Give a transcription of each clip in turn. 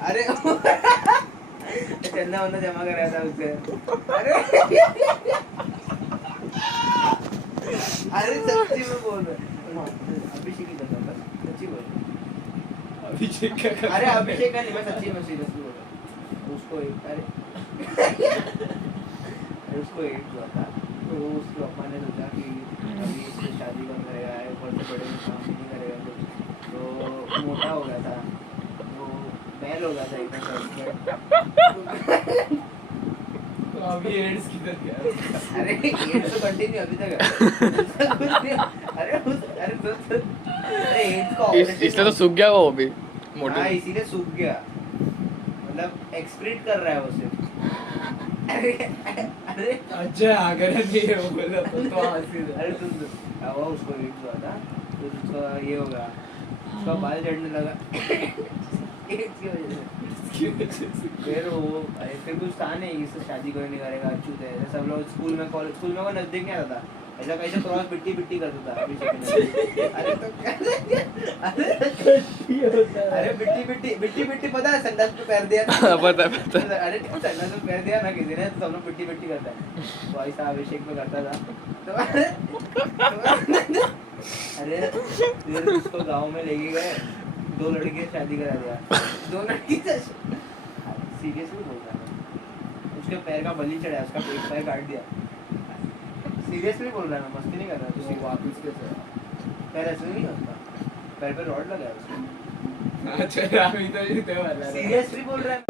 अरे चंदा वंदा जमा कराया था उससे। अरे अरे सच्ची में बोल रहा अभिषेक ही करता था, सच्ची बोल। अभिषेक का अरे अभिषेक का नहीं, मैं सच्ची में सीरियसली बोल रहा उसको एक अरे उसको एक हुआ था तो उसके पापा ने सोचा कि अभी इससे शादी कौन करेगा, ऊपर से बड़े में काम नहीं करेगा कुछ, तो मोटा हो गया था, वो बैल हो गया था एकदम। तो अभी एड्स किधर गया? अरे एड्स तो कंटिन्यू अभी तक है। अरे एड्स का इसलिए तो सूख गया वो भी मोटे। हाँ इसीलिए सूख गया, मतलब एक्सक्रीट कर रहा है वो सिर्फ। अरे अच्छा अगर नहीं है वो बोला तो हंसी था। अरे तुम वो उसको एड्स हुआ था तो उसका ये होगा, उसका बाल झड़ने लगा एड्स की वजह से। फिर वो फिर कुछ था नहीं, इससे शादी कोई नहीं करेगा, अछूत है। सब लोग स्कूल में वो नजदीक नहीं आता था, ऐसा कैसे क्रॉस बिट्टी बिट्टी करता था अभिषेक ने। अरे तो अरे बिट्टी बिट्टी पता है, संडास पे पैर दिया था। पता है। अरे संडास पे पैर दिया ना किसी ने तो सब लोग बिट्टी बिट्टी करता है, तो ऐसा अभिषेक में करता था। तो अरे फिर उसको गांव में लेके गए, 2 लड़के शादी करा दिया, 2 लड़की सीरियसली बोल रहा है, उसके पैर का बलि चढ़ाया, उसका एक पैर काट दिया। सीरियसली बोल रहा है, मैं मस्ती नहीं कर रहा। तो वापस कैसे? पैर ऐसे नहीं होता, पैर पे रॉड लगा है उसको। अच्छा अभी तो ये तो वाला सीरियसली बोल रहा है।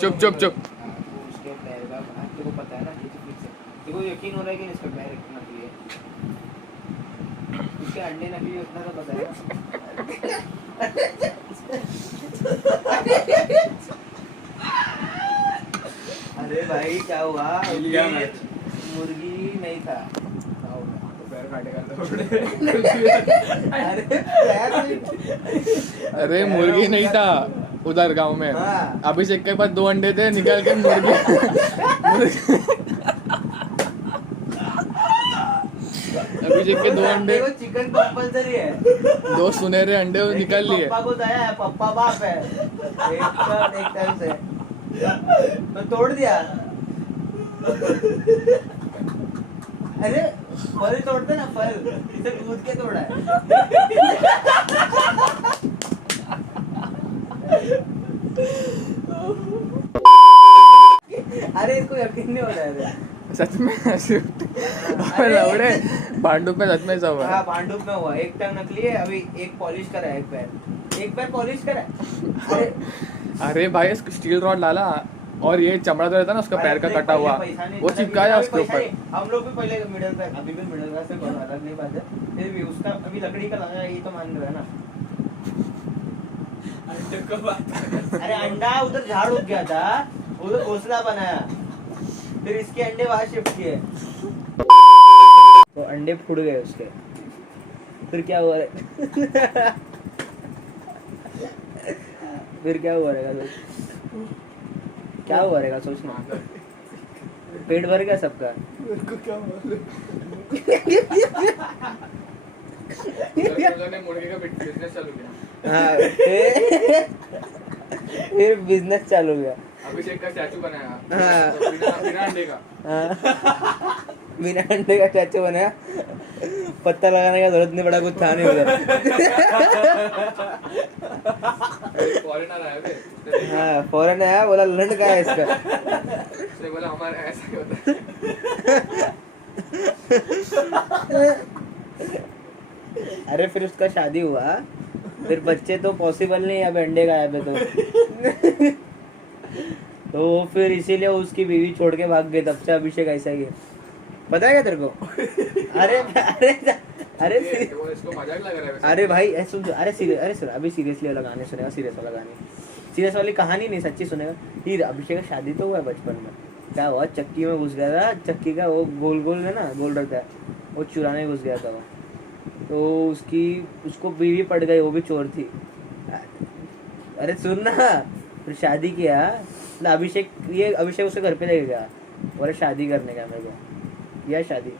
चुप उसके पैर का तेरे को पता है ना, ये तो फिक्स है। तेरे को यकीन हो रहा है कि इसका पैर नकली है, उसके अंडे नकली है, उतना तो पता है। अरे भाई क्या हुआ? मुर्गी नहीं था। पैर काटेगा तो अरे मुर्गी नहीं था उधर गांव में। हाँ। अभिषेक के पास 2 अंडे थे, निकाल के मुर्गी अभिषेक के 2 अंडे, चिकन कंपल्सरी है। 2 सुनहरे अंडे वो निकाल लिए। पप्पा को दया है, पप्पा बाप है, एक टाइम से तो तोड़ दिया। अरे फल तोड़ते ना, फल इसे कूद के तोड़ा है। अरे इसको यकीन नहीं हो रहा है सच में लवड़े भांडुप में सच में सब हुआ। हाँ भांडुप में हुआ, एक टांग नकली है, अभी एक पॉलिश करा है, एक पैर पॉलिश करा है। अरे भाई स्टील रॉड डाला और ये चमड़ा तो रहता ना उसका पैर का कटा हुआ, वो चिपकाया उसके ऊपर। हम लोग भी पहले मिडिल क्लास, अभी भी मिडिल क्लास से बहुत अलग नहीं बात है, फिर भी उसका अभी लकड़ी का लगा ये तो मान रहा है ना। अरे अंडा उधर झाड़ उग गया था, उधर घोंसला बनाया, फिर इसके अंडे वहां शिफ्ट किए, तो अंडे फूट गए उसके। फिर क्या हुआ फिर क्या हुआ रहेगा? क्या हुआ रहेगा सोचना। पेट भर गया सबका। मुर्गे का बिजनेस चालू किया। हाँ फिर बिजनेस चालू हुआ। अभिषेक का स्टैचू बनाया। हाँ। बिना अंडे का। हाँ बिना अंडे का स्टैचू बनाया, पत्ता लगाने का जरूरत नहीं पड़ा, कुछ था नहीं उधर। फॉरेनर आया थे। हाँ फौरन आया, बोला लंड का है इसका। उसने बोला हमारे ऐसा ही होता है। अरे फिर उसका शादी हुआ, फिर बच्चे तो पॉसिबल नहीं, अब अंडे गायब है तो फिर इसीलिए उसकी बीवी छोड़ के भाग गई, तब से अभिषेक ऐसा ही है। पता है क्या तेरे को? अरे अरे अरे वो इसको मजाक लग रहा है। अरे भाई सुन, अरे सुन, अभी सीरियसली वाला गाने सुनेगा, सीरियस वाला गाने, सीरियस वाली कहानी नहीं, सच्ची सुनेगा। ये अभिषेक का शादी तो हुआ है बचपन में, क्या हुआ, चक्की में घुस गया था, चक्की का वो गोल गोल है ना, गोल रहता है, वो चुराने घुस गया था वो, तो उसको बीवी पड़ गई, वो भी चोर थी। अरे सुन ना, फिर शादी किया, अभिषेक उसके घर पे लेके गया, बोले शादी करने का मेरे को, किया शादी,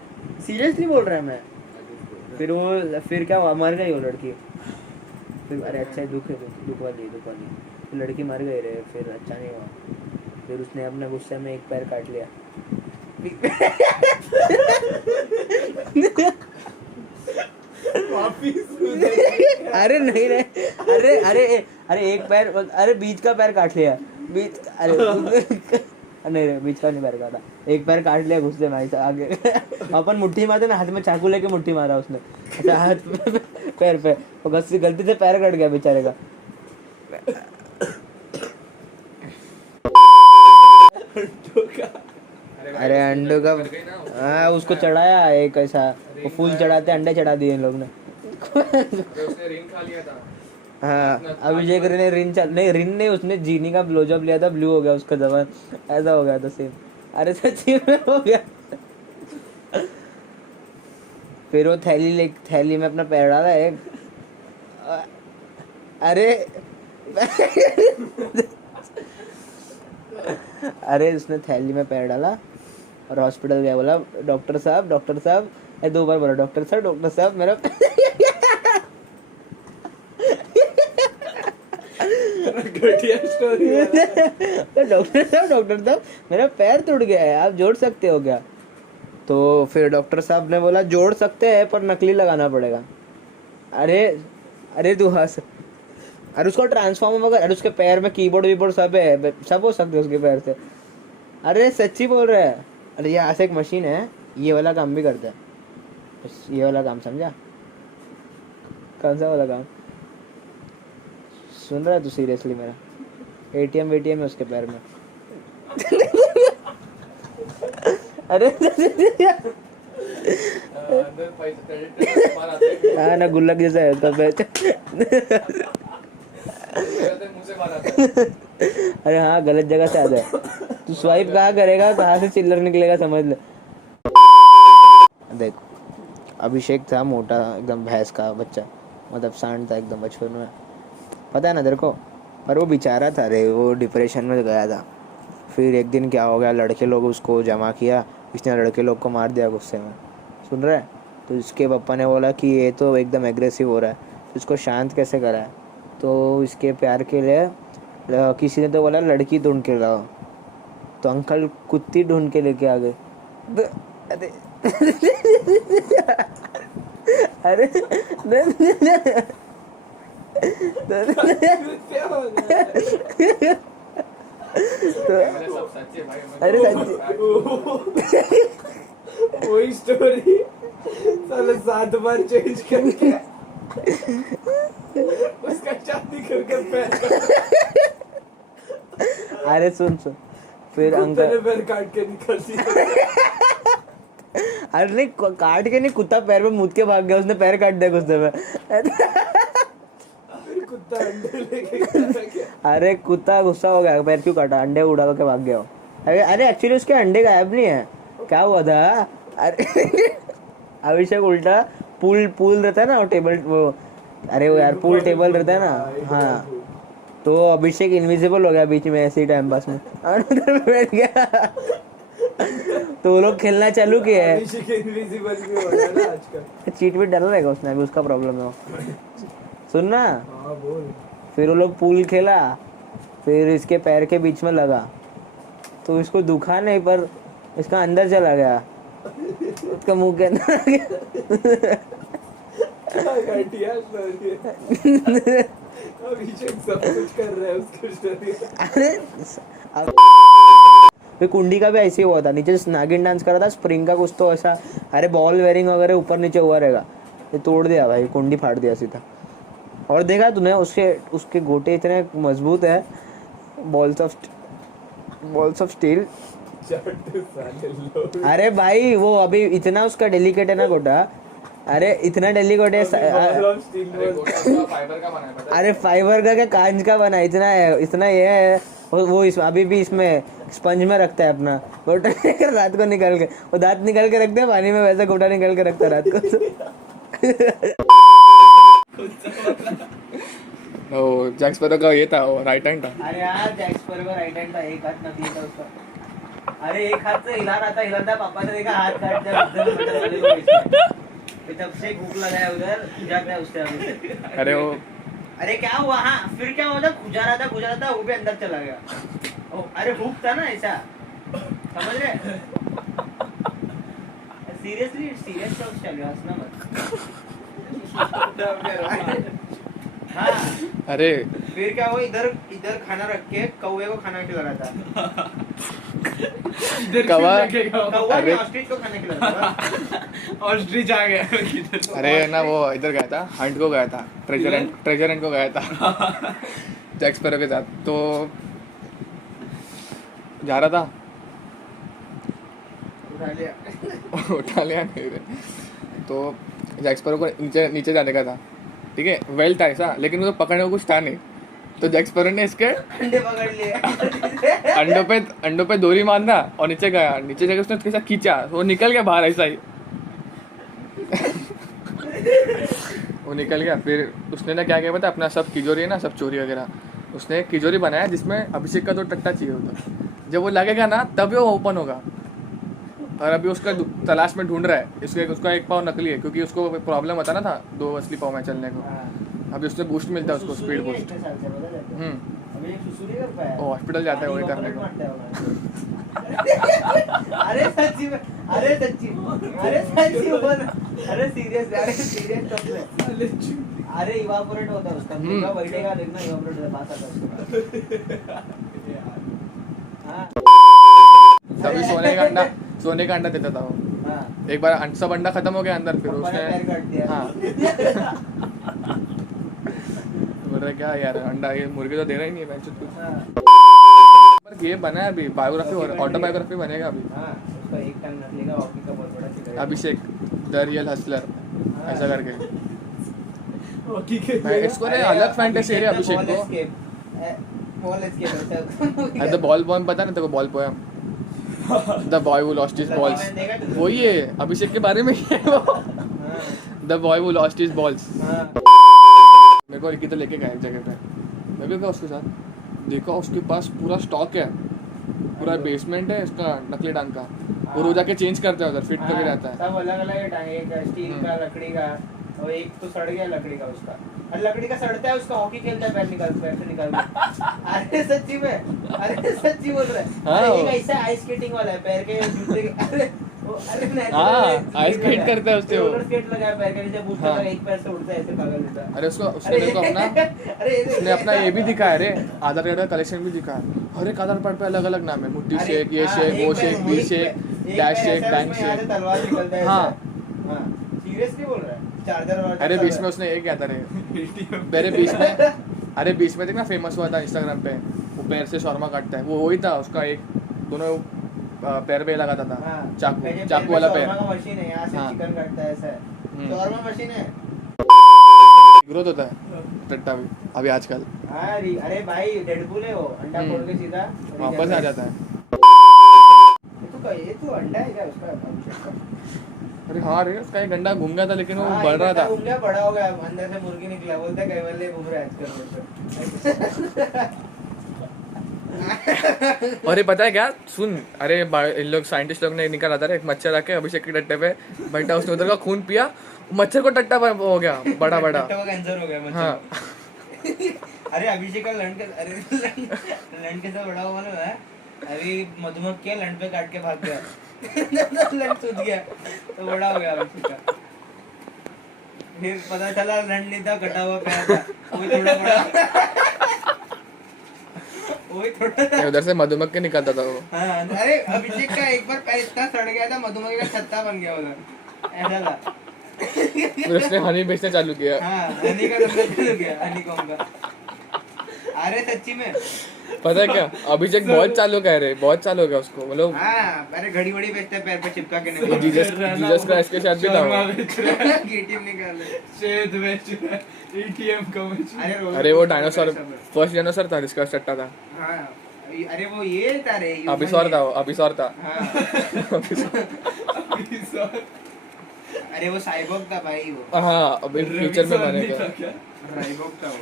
सीरियसली बोल रहा है मैं। फिर क्या हुआ, मर गई वो लड़की, फिर अरे अच्छा है, दुख वाली तो लड़की मर गई रे, फिर अच्छा नहीं हुआ। फिर उसने अपने गुस्से में एक पैर काट लिया। अरे नहीं रे, अरे अरे अरे एक पैर, अरे बीच का पैर काट लिया, बीच, अरे नहीं रे, बीच का नहीं पैर काटा, एक पैर काट लिया गुस्से में ऐसा आगे। अपन मुट्ठी मारते ना, हाथ में चाकू लेके मुट्ठी मारा उसने, अच्छा हाथ पैर पे, और गलती से पैर कट गया बेचारे का। अरे अंडों का, हाँ उसको चढ़ाया एक ऐसा, वो फूल चढ़ाते अंडे चढ़ा दिए इन लोग ने। उसने रिंग खा लिया था। हाँ अभिषेक ने रिन नहीं, उसने जीनी का ब्लोजॉब लिया था, ब्लू हो गया उसका जबान, ऐसा हो गया था सेम। अरे सच्ची में हो गया। फिर वो थैली में अपना पैर डाला एक, अरे अरे उसने थैली में पैर डाला और हॉस्पिटल गया, बोला डॉक्टर साहब, 2 बार बोला डॉक्टर साहब मेरा घटिया स्टोरी तो डॉक्टर साहब मेरा पैर टूट गया है, आप जोड़ सकते हो क्या? तो फिर डॉक्टर साहब ने बोला जोड़ सकते हैं पर नकली लगाना पड़ेगा। अरे तू हंस, अरे उसको ट्रांसफॉर्मर वगैरह, अरे उसके पैर में कीबोर्ड वीबोर्ड सब है, सब हो सकते उसके पैर से। अरे सच्ची बोल रहे हैं। अरे यहाँ से एक मशीन है, ये वाला काम भी करता है, ये वाला काम समझा? कौन सा वाला काम सुन रहा है तू सीरियसली? मेरा एटीएम है उसके पैर में। अरे हाँ ना, गुल्लक जैसा है उसका पैर। अरे हाँ गलत जगह से आता है, तू स्वाइप कहाँ करेगा, कहाँ से चिल्लर निकलेगा समझ ले। देख अभिषेक था मोटा एकदम, भैंस का बच्चा, मतलब सांड था एकदम बचपन में, पता है ना तेरे को। पर वो बेचारा था रे, वो डिप्रेशन में गया था। फिर एक दिन क्या हो गया, लड़के लोग उसको जमा किया, इसने लड़के लोग को मार दिया गुस्से में, सुन रहा है? तो इसके पापा ने बोला कि ये तो एकदम एग्रेसिव हो रहा है, तो इसको शांत कैसे करा है? तो इसके प्यार के लिए किसी ने तो बोला लड़की ढूंढ के लाओ, तो अंकल कुत्ती ढूंढ के लेके आ गए। अरे अरे वही स्टोरी साले 7 बार चेंज करके उसका शादी करके पैर, अरे सुन फिर अंकल ने पैर काट के निकल दिया। अरे नहीं काट के नहीं, कुत्ता पैर में मुद के भाग गया, उसने पैर काट दिया गुस्से में। कुत्ता अंडे लेके, अरे कुत्ता गुस्सा हो गया, पैर क्यों काटा, अंडे उड़ा के भाग गया। अरे एक्चुअली उसके अंडे गायब नहीं है, क्या हुआ था? अरे अभिषेक उल्टा पूल रहता है ना, वो टेबल, वो अरे वो यार पूल टेबल रहता है ना, हाँ, तो अभिषेक इनविजिबल हो गया बीच में ऐसे ही टाइम पास में, और उधर बैठ गया। तो वो लोग खेलना चालू किया है, इनविजिबल भी हो रहा है ना आजकल, चीट भी डाला रहेगा उसने, अभी उसका प्रॉब्लम है। सुनना, हाँ बोल। फिर वो लोग पूल खेला, फिर इसके पैर के बीच में लगा, तो इसको दुखा नहीं पर इसका अंदर चला गया, उसका मुंह के अंदर आ गया। घटिया स्टोरी है। अभिषेक सब कुछ कर रहा है उसकी स्टोरी। अरे फिर कुंडी का भी ऐसे ही हुआ था, नीचे नागिन डांस कर रहा था, स्प्रिंग का कुछ तो ऐसा, अरे बॉल वेयरिंग वगैरह ऊपर नीचे हुआ रहेगा, ये तोड़ दिया भाई, कुंडी फाड़ दिया सीधा। और देखा तूने उसके गोटे इतने मजबूत है, बॉल्स ऑफ स्टील। अरे भाई वो अभी इतना उसका डेलिकेट है ना गोटा, अरे इतना डेलिकेट है, अरे फाइबर का क्या, कांच का बना, इतना ये है वो अभी भी इसमें स्पंज में रखता है अपना गोटा, रात को निकाल के, वो दांत निकाल के रखते हैं पानी में, वैसा गोटा निकाल के रखता है रात को। ओ जैक स्पैरो का ये था, वो राइट हैंड था। अरे यार जैक स्पैरो का राइट हैंड था, एक हाथ नकली था उसका। अरे एक हाथ से हिला रहा था, पापा ने देखा हाथ काट दिया, तब से भूख लगा है उधर, पूजा क्या उससे अभी। अरे वो अरे क्या हुआ, हाँ फिर क्या हुआ था, गुजरा था वो भी अंदर चला गया। अरे हुक था ना ऐसा, समझ रहे? सीरियसली सीरियस टॉक चल रहा, हंसना मत। हाँ अरे फिर क्या हुआ, इधर खाना रख के कौवे को खाना खिला रहा था। कौवा कौवा अरे ऑस्ट्रिच को खाना खिला रहा था। ऑस्ट्रिच आ गया किधर। अरे ना वो इधर गया था, हंट को गया था, ट्रेजर हंट को गया था जैक स्पैरो के साथ। तो जा रहा था, उठा लिया नहीं रे। तो जैक स्पैरो को नीचे जाने का था, ठीक है, वेल था ऐसा, लेकिन उसको पकड़ने को कुछ था नहीं। तो जैक स्पैरो ने इसके अंडे पकड़ लिए। अंडों पे डोरी बांधा और नीचे गया, नीचे जाकर उसने कैसा खींचा, वो निकल गया बाहर ऐसा ही वो निकल गया। फिर उसने ना क्या किया पता, अपना सब तिजोरी है ना, सब चोरी वगैरह, उसने एक तिजोरी बनाया जिसमें अभिषेक का 2 टट्टा चाहिए होता। जब वो लगेगा ना तभी वो ओपन होगा। और अभी उसका तलाश में ढूंढ रहा है। उसका एक पाँव नकली है, क्योंकि उसको प्रॉब्लम होता ना था 2 असली पाँव में चलने को। अभी उससे बूस्ट मिलता है उसको, स्पीड बूस्ट। वो हॉस्पिटल जाता है वही करने को। अरे सच्ची में, अरे सच्ची बोल, अरे सीरियस अरे इवापोरेट होता है उसका, देखा बैठेगा, देखना इवापोरेट होता है, पास आता है उसके बाद। हाँ तभी सोने का अंडा देता था वो। हाँ एक बार सब अंडा खत्म हो गया अंदर, फिर पैर काट उसने दिया। हाँ बोल रहे क्या यार, अंडा ये मुर्गे तो दे रहा ही नहीं है कुछ। हाँ पर ये बना है अभी, बायोग्राफी और ऑटोबायोग्राफी बनेगा अभी। हाँ उसका एक टाइम निकलेगा, हॉकी का बहुत बड़ा select. Abhishek the real Hustler ऐसा करके। ठीक है। मैं इसको ना अलग फैंटेसी है अभिषेक को। Ball escape the ball poem पता नहीं तेरे को? Ball poem, the boy who lost his balls, वही है अभिषेक के बारे में ही है वो। The boy who lost his balls. मेरे को रिकी तो लेके गया एक जगह पे, मैं भी गया उसके साथ, देखा उसके पास पूरा स्टॉक है, पूरा बेसमेंट है इसका नकली डांग का। वो रोज आके चेंज करता है उधर, फिट करके रहता है। सब अलग अलग है, एक स्टील का, लकड़ी का, और एक तो सड़ गया लकड़ी का उसका। और लकड़ी का सड़ता है उसका, हॉकी खेलता है पैर से निकाल के। अरे सच्ची में, अरे सच्ची बोल रहा है। अरे एक ऐसा आइस स्केटिंग वाला है, पैर के जूते के, अरे आइस स्केट करता है उससे वो। रोलर स्केट लगाया पैर के नीचे, बूस्ट लगा, एक पैर से उड़ता है ऐसे पागल जैसा। अरे उसने मेरे को अपना ये भी दिखाया रे, आधार कार्ड का कलेक्शन भी दिखाया। हर एक आधार कार्ड पे अलग अलग नाम है, मुट्ठी शेक, ये शेक, वो शेक, बी shake, dash shake, bank shake. तलवार निकलता है। हाँ सीरियसली बोल रहा है, चार्जर वार्जर। अरे बीच में उसने ये क्या था रे, बीच में देखना फेमस हुआ था इंस्टाग्राम पे, वो पैर से शौर्मा काटता है, वो वही था उसका। एक दोनों पैर पे लगाता था चाकू वाला पैर। मशीन है, यहाँ से चिकन काटता है, ऐसा है शौर्मा मशीन है। ग्रोथ होता है टट्टा भी अभी आजकल। अरे भाई डेडपूल है वो, अंडा फोड़ के सीधा वापस आ जाता है। ये तो अंडा है क्या उसका? अरे हाँ रे, उसका एक अंडा घूम गया था, लेकिन वो हाँ, बढ़ रहा था। घूम गया, बड़ा हो गया, अंदर से मुर्गी निकला, बोलते कैमल घूम रहा है आजकल। और ये पता है क्या, सुन, अरे इन लोग साइंटिस्ट लोग ने निकाला था एक मच्छर आके अभिषेक के टट्टे पे बैठा, उसने उधर का खून पिया, मच्छर को टट्टा हो गया बड़ा कैंसर हो गया मच्छर। हाँ अरे अभिषेक का लंड के साथ बड़ा हुआ है। अभी मधुमक्खी लंड पे काट के भाग गया। लंड सूझ गया तो बड़ा हो गया अभिषेक का। फिर पता चला लंड नहीं था, कटा हुआ पैर था, वही थोड़ा बड़ा। वही थोड़ा उधर से मधुमक्खी निकलता था वो। हाँ, अरे अभिषेक का एक बार पैर इतना सड़ गया था, मधुमक्खी का छत्ता बन गया उधर, ऐसा था। फिर उसने हनी बेचना चालू किया। हाँ, हनी का धंधा चालू किया, हनीकॉम का। अरे सच्ची में पता है क्या, अभिषेक बहुत चालू कह रहे, बहुत चालू हो गया उसको, मतलब। हाँ, अरे घड़ी वड़ी बेचते हैं पैर पे चिपका के नहीं। जीसस क्राइस्ट के साथ भी था वो। एटीएम निकाल ले, शेद बेच रहा है, एटीएम का बेच रहा है। अरे वो डायनासोर, फर्स्ट डायनासोर था जिसका सट्टा था। हाँ, अरे वो ये था रे, अभिसौर था वो, अभिसौर था। हाँ। अरे वो साइबोर्ग था भाई वो। हाँ, अभी फ्यूचर में बनेगा। साइबोर्ग था वो।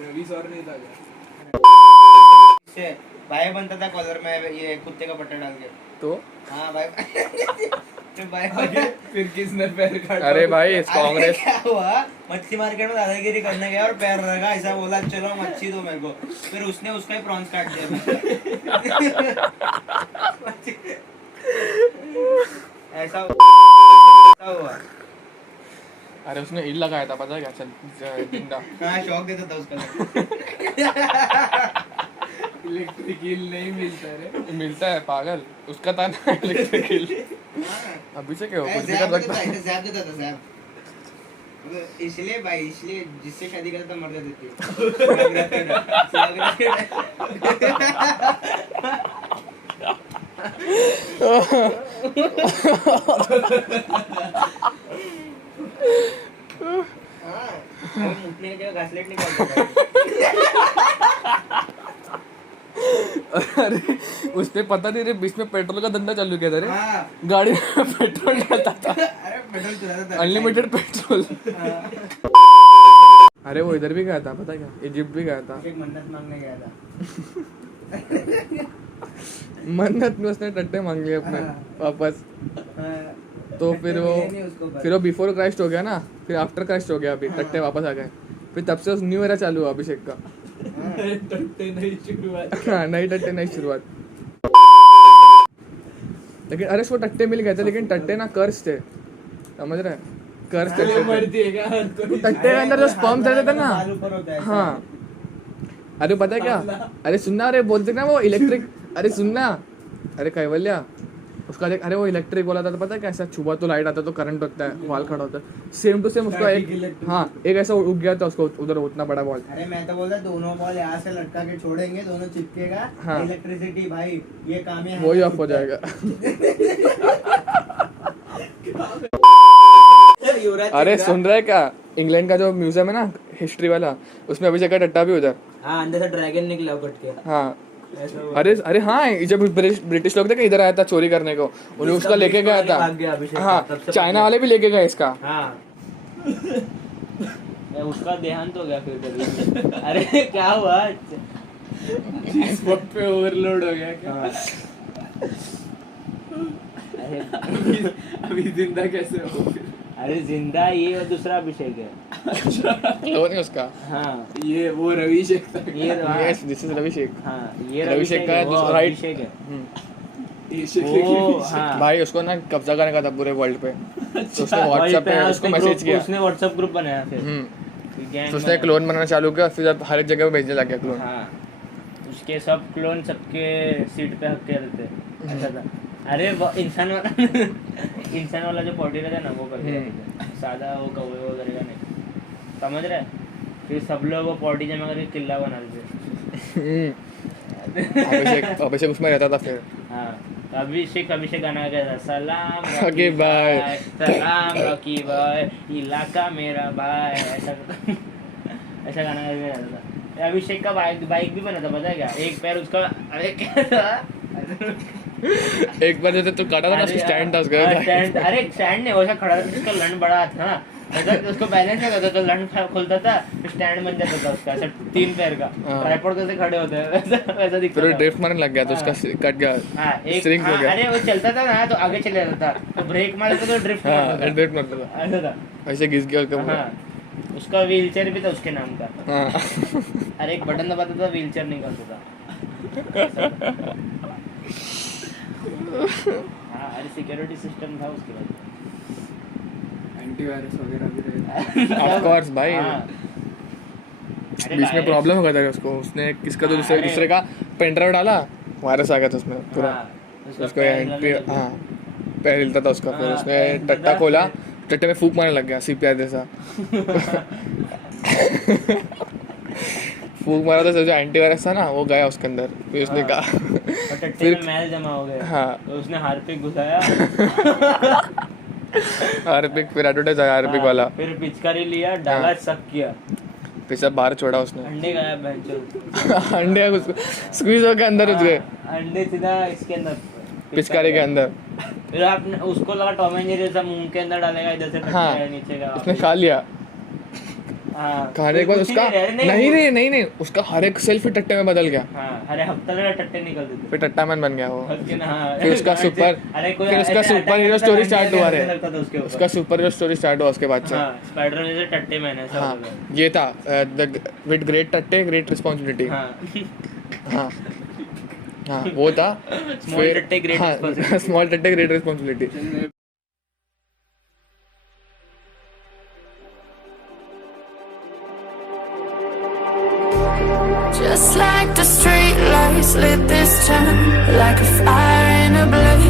रवि सर नहीं था क्या? भाई बनता था कॉलर में ये कुत्ते का पट्टा डाल के। तो हाँ भाई फिर भाई फिर किसने पैर काटा? अरे भाई अरे कांग्रेस क्या हुआ, मच्छी मार्केट में दादागिरी करने गया और पैर रखा, ऐसा बोला चलो मच्छी दो मेरे को, फिर उसने उसका ही प्रॉन्स काट दिया। ऐसा हुआ। अरे उसने ईल लगाया था पता है क्या? चल जिंदा हाँ शौक देता था उसका। इलेक्ट्रिक ईल नहीं मिलता रे। मिलता है पागल, उसका था ना इलेक्ट्रिक ईल। अभी से क्या हो कुछ भी कर सकता है। ज़ैप देता था ज़ैप। इसलिए भाई, इसलिए जिससे शादी करता मर जाती थी। मुटने की जगह घासलेट निकालता। अरे उसने पता नहीं रे बीच में पेट्रोल का धंधा चालू किया था रे। हाँ। गाड़ी में पेट्रोल डालता था, अरे पेट्रोल चलाता था। Unlimited petrol. अरे वो इधर भी गया था पता है क्या? इजिप्ट भी गया था। एक मन्नत मांगने गया था। मन्नत में उसने टट्टे मांग लिए अपने वापस। तो फिर वो बिफोर क्राइस्ट हो गया ना, फिर आफ्टर क्राइस्ट हो गया, अभी टट्टे वापस आ गए। फिर तब से न्यू एरा चालू हुआ अभिषेक का। टट्टे नहीं शुरुआत। हाँ नई टट्टे नई शुरुआत। लेकिन अरे उसको टट्टे मिल गए थे, लेकिन टट्टे ना कर्स थे, समझ रहे? कर्स थे ये मरती है क्या हर कोई? टट्टे के अंदर जो स्पर्म चलते थे ना। बाल ऊपर होता है। हाँ अरे पता है क्या? अरे सुनना, अरे बोलते ना वो इलेक्ट्रिक, अरे सुनना, अरे कैवल्या उसका देख, अरे वो इलेक्ट्रिक बोला था तो पता है कैसा छुआ तो लाइट आता तो करंट होता है, वाल खड़ा होता है, सेम टू सेम उसका एक, हाँ एक ऐसा उग गया था उसको उधर उतना बड़ा बॉल। अरे मैं तो बोलता दोनों बॉल यहाँ से लटका के छोड़ेंगे, दोनों चिपकेगा। हाँ। इलेक्ट्रिसिटी भाई ये काम है, वही ऑफ हो जाएगा। अरे सुन रहा है क्या? इंग्लैंड का जो म्यूजियम है ना हिस्ट्री वाला, उसमें अभिषेक का टट्टा भी उधर। हाँ अंदर से ड्रैगन निकला कट के। हाँ अरे हाँ जब ब्रिटिश लोग थे कि इधर आया था चोरी करने को, उन्हें उसका लेके गया था। हाँ चाइना वाले भी लेके गए इसका। हाँ उसका देहांत हो गया फिर कभी। अरे क्या हुआ? इस वक्त पे ओवरलोड हो गया क्या? अभी जिंदा कैसे हो? अरे जिंदा ये और दूसरा अभिषेक है। वो नहीं उसका। हाँ ये वो रविशेख था। ये यस दिस इज अभिषेक। हाँ ये रविशेख का वो राइट। अभिषेक है। ये हाँ भाई उसको ना कब्जा करने का था पूरे वर्ल्ड पे, तो उसने व्हाट्सएप पे उसको मैसेज किया। उसने व्हाट्सएप ग्रुप बनाया फिर। तो उसने क्लोन बनाना चालू किया, फिर अब हर एक जगह पे भेजने लग गया क्लोन। हाँ उसके सब क्लोन सबके सीट पे हक के रहते ऐसा था। अरे वो इंसान वाला जो पॉटी रहता है ना वो करके रहते, सादा वो कौवे वो करेगा नहीं, समझ रहे? फिर सब लोग वो पॉटी जमा करके किला बना देते। अभिषेक उसमें रहता था फिर। हाँ अभिषेक गाना गया था, सलाम रॉकी भाई, सलाम रॉकी भाई, इलाका मेरा भाई, ऐसा ऐसा गाना गया था। अभिषेक का बाइक भी बना था पता है क्या? एक पैर उसका, अरे क्या था एक बार जैसे तो काटा था ना, स्टैंड था उसका। स्टैंड, अरे स्टैंड नहीं वैसा खड़ा था, उसका लंड बड़ा था ना, ऐसा उसको बैलेंस नहीं होता तो लंड खुलता था, स्टैंड बन जाता था उसका, ऐसा 3 पैर का ट्राइपॉड कैसे खड़े होते हैं वैसा दिखता था। फिर ड्रिफ्ट मारने लग गया तो उसका कट गया। हाँ एक स्ट्रिंग हो गया। अरे वो चलता था ना तो आगे चले जाता था, तो ब्रेक मारता तो ड्रिफ्ट हाँ ड्रिफ्ट मारता था, ऐसा था। ऐसे घिस गया उसका पूरा। हाँ उसका व्हीलचेयर भी था उसके नाम का। हाँ अरे एक बटन दबाता था व्हीलचेयर निकलता था। हाँ अरे सिक्योरिटी सिस्टम था उसके बाद, एंटीवायरस वगैरह भी रहे। ऑफ कोर्स भाई। हाँ। अरे बीच में virus- प्रॉब्लम हो गया था उसको, उसने किसका तो अरे- दूसरे का पेन ड्राइव डाला, वायरस आ गया था उसमें पूरा। हाँ, उसको पैर एंटी हिलाने लगा। हाँ पैर हिलता था उसका, फिर हाँ, उसने पैर हिलता टट्टा था, खोला, फिर- टट्टे में फूक मारने लग गया सीपीआर जैसा। फूक मारा था, जो एंटीवायरस था ना वो गया उसके अंदर। फिर उसने हाँ। कहा और टट्टे में मैल जमा हो गया। हाँ। तो उसने हार्पिक घुसाया। हार्पिक, फिर एडवर्टाइज आया हार्पिक हाँ, वाला, फिर पिचकारी लिया, डाला, हाँ। सक किया, फिर सब बाहर छोड़ा उसने। अंडे गया बेंचो। अंडे उसको स्क्वीज होकर अंदर घुस गए अंडे सीधा इसके अंदर, पिचकारी के अंदर। फिर आपने उसको लगा टॉम एंड जेरी जैसा मुंह के अंदर डालेगा, इधर से टट्टा हाँ। है नीचे का, उसने खा लिया। हाँ, खाने के बाद कुछ ही उसका नहीं, नहीं वो- रे नहीं उसका हर एक सेल्फ टट्टे में बदल गया, हाँ, अरे हफ्ता लगा टट्टे निकल देते फिर टट्टा मैन बन गया वो। उसके ना, हाँ, फिर उसका गार्ड से- सुपर अरे कोई फिर उसका ऐसे सुपर अटैक हीरो करता स्टोरी था, स्टार्ट हुआ रे, लगता था उसके ऊपर। उसका सुपर हीरो स्टोरी स्टार्ट हुआ उसके बाद से। हाँ, स्पाइडरमैन जैसे टट्टे मैन है, ऐसा हाँ होता ये था विद ग्रेट टट्टे ग्रेट रिस्पॉन्सिबिलिटी। था। हाँ, हाँ हाँ वो था। Small टट्टे, great हाँ responsibility. स्मॉल टट्टे great responsibility. Just like the street lights lit this town, like a fire in a blaze.